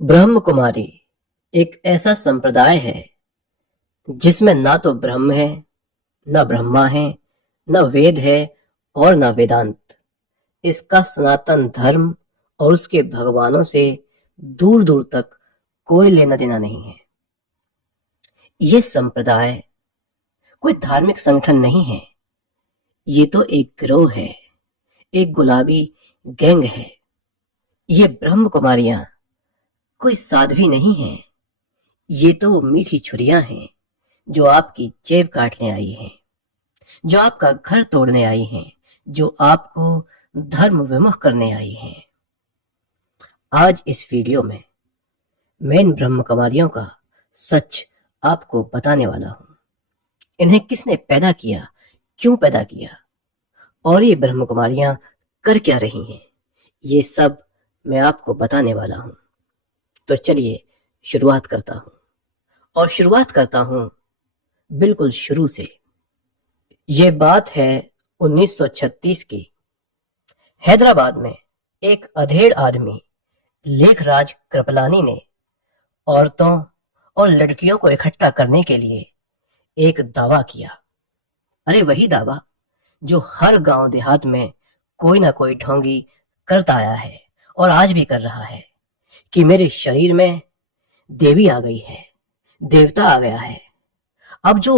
ब्रह्म कुमारी एक ऐसा संप्रदाय है जिसमें ना तो ब्रह्म है, न ब्रह्मा है, न वेद है और न वेदांत। इसका सनातन धर्म और उसके भगवानों से दूर दूर तक कोई लेना देना नहीं है। ये संप्रदाय कोई धार्मिक संगठन नहीं है, ये तो एक गिरोह है, एक गुलाबी गैंग है। ये ब्रह्म कुमारियां कोई साध्वी नहीं है, ये तो वो मीठी छुरियां हैं जो आपकी जेब काटने आई हैं, जो आपका घर तोड़ने आई हैं, जो आपको धर्म विमुख करने आई हैं। आज इस वीडियो में मैं इन ब्रह्म कुमारियों का सच आपको बताने वाला हूं। इन्हें किसने पैदा किया, क्यों पैदा किया और ये ब्रह्म कुमारियां कर क्या रही हैं, ये सब मैं आपको बताने वाला हूं। तो चलिए शुरुआत करता हूं, और शुरुआत करता हूं बिल्कुल शुरू से। ये बात है 1936 की। हैदराबाद में एक अधेड़ आदमी लेखराज कृपलानी ने औरतों और लड़कियों को इकट्ठा करने के लिए एक दावा किया। अरे वही दावा जो हर गांव देहात में कोई ना कोई ढोंगी करता आया है और आज भी कर रहा है कि मेरे शरीर में देवी आ गई है, देवता आ गया है। अब जो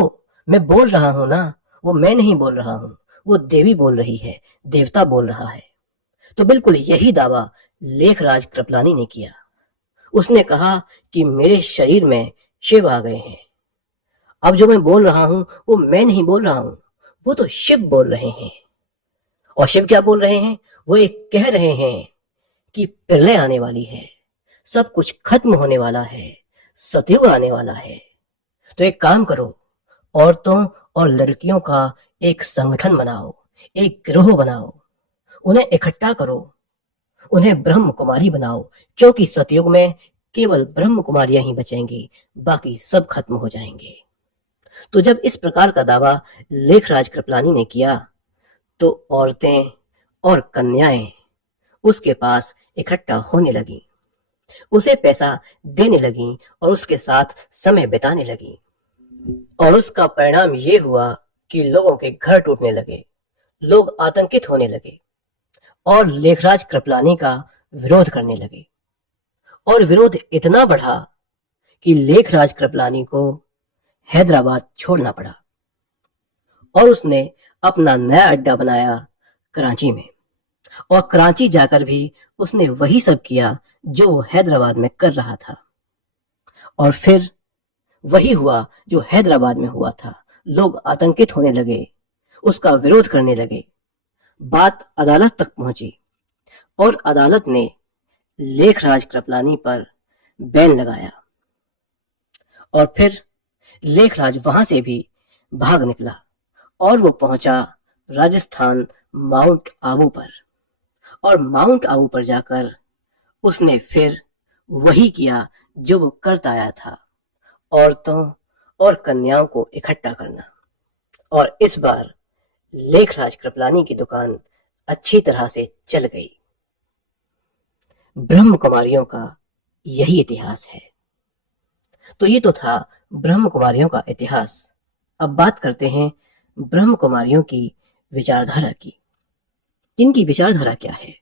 मैं बोल रहा हूं ना, वो मैं नहीं बोल रहा हूं, वो देवी बोल रही है, देवता बोल रहा है। तो बिल्कुल यही दावा लेखराज कृपलानी ने किया। उसने कहा कि मेरे शरीर में शिव आ गए हैं। अब जो मैं बोल रहा हूं वो मैं नहीं बोल रहा हूं, वो तो शिव बोल रहे हैं। और शिव क्या बोल रहे हैं? वो एक कह रहे हैं कि प्रलय आने वाली है, सब कुछ खत्म होने वाला है, सतयुग आने वाला है। तो एक काम करो, औरतों और लड़कियों का एक संगठन बनाओ, एक गिरोह बनाओ, उन्हें इकट्ठा करो, उन्हें ब्रह्म कुमारी बनाओ, क्योंकि सतयुग में केवल ब्रह्म कुमारियां ही बचेंगी, बाकी सब खत्म हो जाएंगे। तो जब इस प्रकार का दावा लेखराज कृपलानी ने किया तो औरतें और कन्याएं उसके पास इकट्ठा होने लगी, उसे पैसा देने लगी और उसके साथ समय बिताने लगी। और उसका परिणाम ये हुआ कि लोगों के घर टूटने लगे, लोग आतंकित होने लगे और लेखराज कृपलानी का विरोध करने लगे। और विरोध इतना बढ़ा कि लेखराज कृपलानी को हैदराबाद छोड़ना पड़ा और उसने अपना नया अड्डा बनाया कराची में। और कराची जाकर भी उसने वही सब किया जो वो हैदराबाद में कर रहा था। और फिर वही हुआ जो हैदराबाद में हुआ था, लोग आतंकित होने लगे, उसका विरोध करने लगे। बात अदालत तक पहुंची और अदालत ने लेखराज कृपलानी पर बैन लगाया। और फिर लेखराज वहां से भी भाग निकला और वो पहुंचा राजस्थान माउंट आबू पर। और माउंट आबू पर जाकर उसने फिर वही किया जो वो करता आया था, औरतों और कन्याओं को इकट्ठा करना। और इस बार लेखराज कृपलानी की दुकान अच्छी तरह से चल गई। ब्रह्म कुमारियों का यही इतिहास है। तो ये तो था ब्रह्म कुमारियों का इतिहास। अब बात करते हैं ब्रह्म कुमारियों की विचारधारा की। इनकी विचारधारा क्या है?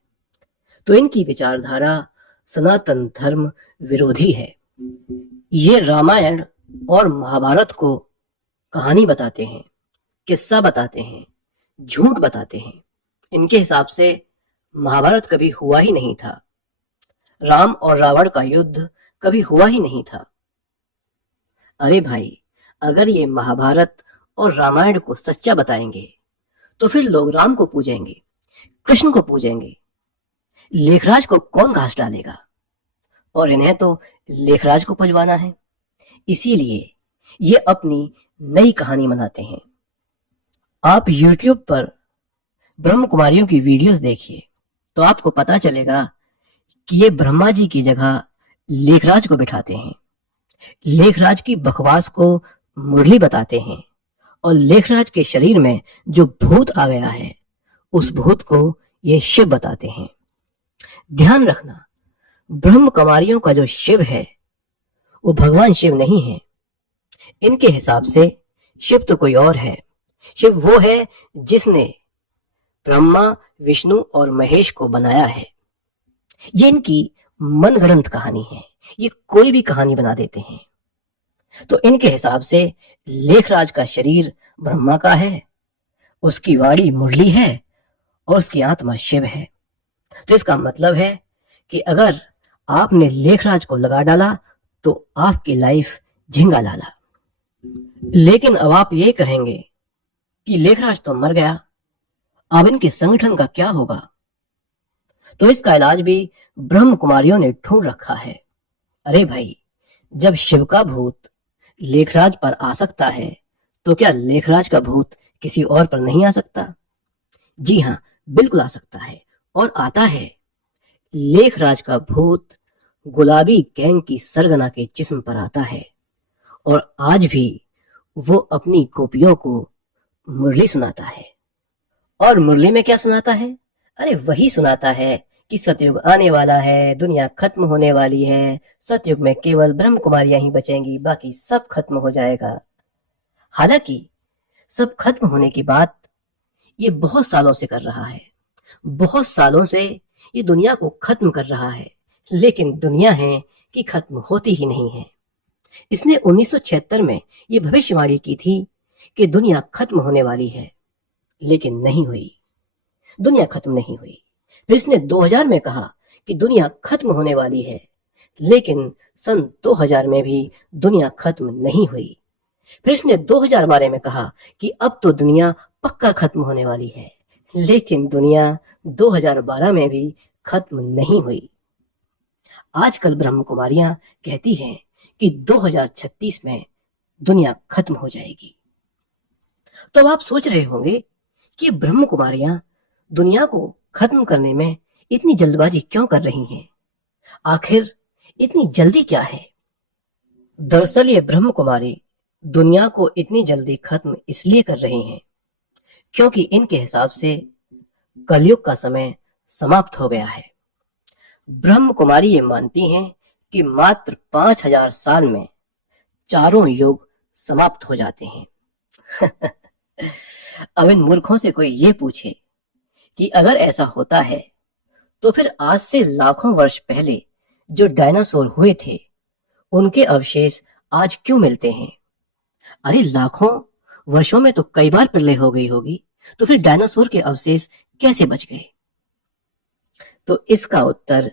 तो इनकी विचारधारा सनातन धर्म विरोधी है। ये रामायण और महाभारत को कहानी बताते हैं, किस्सा बताते हैं, झूठ बताते हैं। इनके हिसाब से महाभारत कभी हुआ ही नहीं था, राम और रावण का युद्ध कभी हुआ ही नहीं था। अरे भाई, अगर ये महाभारत और रामायण को सच्चा बताएंगे तो फिर लोग राम को पूजेंगे, कृष्ण को पूजेंगे, लेखराज को कौन घास डालेगा? और इन्हें तो लेखराज को पुजवाना है। इसीलिए ये अपनी नई कहानी बनाते हैं। आप YouTube पर ब्रह्म कुमारियों की वीडियोस देखिए तो आपको पता चलेगा कि ये ब्रह्मा जी की जगह लेखराज को बिठाते हैं, लेखराज की बकवास को मुरली बताते हैं और लेखराज के शरीर में जो भूत आ गया है उस भूत को ये शिव बताते हैं। ध्यान रखना, ब्रह्म कुमारियों का जो शिव है वो भगवान शिव नहीं है। इनके हिसाब से शिव तो कोई और है। शिव वो है जिसने ब्रह्मा, विष्णु और महेश को बनाया है। ये इनकी मनगढ़ंत कहानी है। ये कोई भी कहानी बना देते हैं। तो इनके हिसाब से लेखराज का शरीर ब्रह्मा का है, उसकी वाणी मुरली है और उसकी आत्मा शिव है। तो इसका मतलब है कि अगर आपने लेखराज को लगा डाला तो आपकी लाइफ झिंगा लाला। लेकिन अब आप ये कहेंगे कि लेखराज तो मर गया, अब इनके संगठन का क्या होगा? तो इसका इलाज भी ब्रह्म कुमारियों ने ढूंढ रखा है। अरे भाई, जब शिव का भूत लेखराज पर आ सकता है तो क्या लेखराज का भूत किसी और पर नहीं आ सकता? जी हाँ, बिल्कुल आ सकता है और आता है। लेखराज का भूत गुलाबी गैंग की सरगना के जिस्म पर आता है और आज भी वो अपनी गोपियों को मुरली सुनाता है। और मुरली में क्या सुनाता है? अरे वही सुनाता है कि सतयुग आने वाला है, दुनिया खत्म होने वाली है, सतयुग में केवल ब्रह्म कुमारियां ही बचेंगी, बाकी सब खत्म हो जाएगा। हालांकि सब खत्म होने की बात ये बहुत सालों से कर रहा है। बहुत सालों से ये दुनिया को खत्म कर रहा है, लेकिन दुनिया है कि खत्म होती ही नहीं है। इसने 1976 में ये भविष्यवाणी की थी कि दुनिया खत्म होने वाली है, लेकिन नहीं हुई। दुनिया खत्म नहीं हुई। फिर इसने 2000 में कहा कि दुनिया खत्म होने वाली है, लेकिन सन 2000 में भी दुनिया खत्म नहीं हुई। फिर इसने 2012 में कहा कि अब तो दुनिया पक्का खत्म होने वाली है, लेकिन दुनिया 2012 में भी खत्म नहीं हुई। आजकल ब्रह्म कुमारियां कहती हैं कि 2036 में दुनिया खत्म हो जाएगी। तो अब आप सोच रहे होंगे कि ब्रह्म कुमारियां दुनिया को खत्म करने में इतनी जल्दबाजी क्यों कर रही हैं? आखिर इतनी जल्दी क्या है? दरअसल ये ब्रह्म कुमारी दुनिया को इतनी जल्दी खत्म इसलिए कर रही हैं क्योंकि इनके हिसाब से कलयुग का समय समाप्त हो गया है। ब्रह्म कुमारी ये मानती हैं कि मात्र 5000 साल में चारों युग समाप्त हो जाते हैं। अब इन मूर्खों से कोई ये पूछे कि अगर ऐसा होता है तो फिर आज से लाखों वर्ष पहले जो डायनासोर हुए थे उनके अवशेष आज क्यों मिलते हैं? अरे लाखों वर्षों में तो कई बार प्रलय हो गई होगी, तो फिर डायनासोर के अवशेष कैसे बच गए? तो इसका उत्तर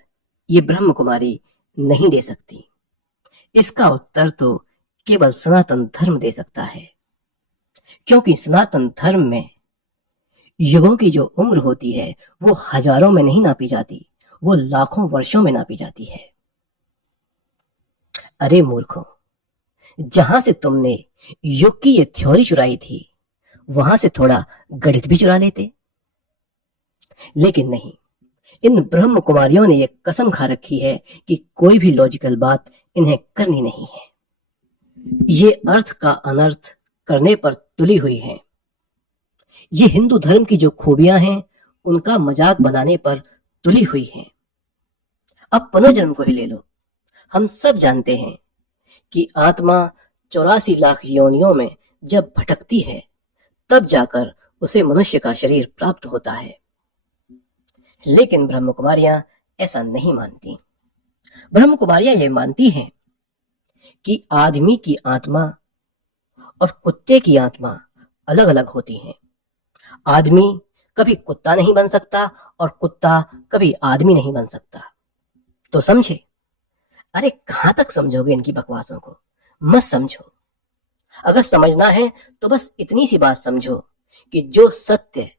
ये ब्रह्म कुमारी नहीं दे सकती। इसका उत्तर तो केवल सनातन धर्म दे सकता है, क्योंकि सनातन धर्म में युगों की जो उम्र होती है वो हजारों में नहीं नापी जाती, वो लाखों वर्षों में नापी जाती है। अरे मूर्खों, जहां से तुमने युग की ये थ्योरी चुराई थी वहां से थोड़ा गणित भी चुरा लेते। लेकिन नहीं, इन ब्रह्म कुमारियों ने ये कसम खा रखी है कि कोई भी लॉजिकल बात इन्हें करनी नहीं है। ये अर्थ का अनर्थ करने पर तुली हुई है। ये हिंदू धर्म की जो खूबियां हैं उनका मजाक बनाने पर तुली हुई हैं। अब पुनर्जन्म को ही ले लो। हम सब जानते हैं कि आत्मा 84 लाख योनियों में जब भटकती है तब जाकर उसे मनुष्य का शरीर प्राप्त होता है। लेकिन ब्रह्म कुमारियां ऐसा नहीं मानती। ब्रह्म कुमारियां ये मानती हैं कि आदमी की आत्मा और कुत्ते की आत्मा अलग अलग होती हैं। आदमी कभी कुत्ता नहीं बन सकता और कुत्ता कभी आदमी नहीं बन सकता। तो समझे? अरे कहां तक समझोगे इनकी बकवासों को? मत समझो। अगर समझना है तो बस इतनी सी बात समझो कि जो सत्य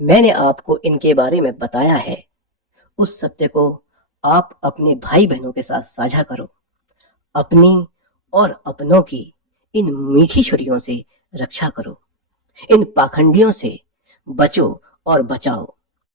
मैंने आपको इनके बारे में बताया है उस सत्य को आप अपने भाई बहनों के साथ साझा करो। अपनी और अपनों की इन मीठी छुरियों से रक्षा करो। इन पाखंडियों से बचो और बचाओ।